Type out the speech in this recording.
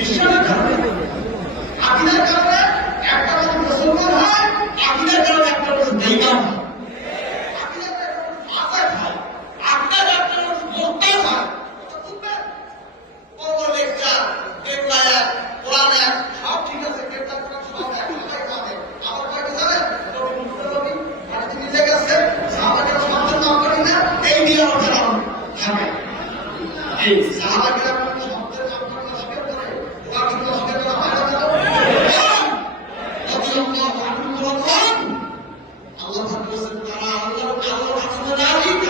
বিশ্বাসের কারণে। আকিদের কারণে একটা মানুষ মুসলমান হয় আকিদের কারণে একটা মানুষ বেইমান হয়। এই সাহাবাগেরা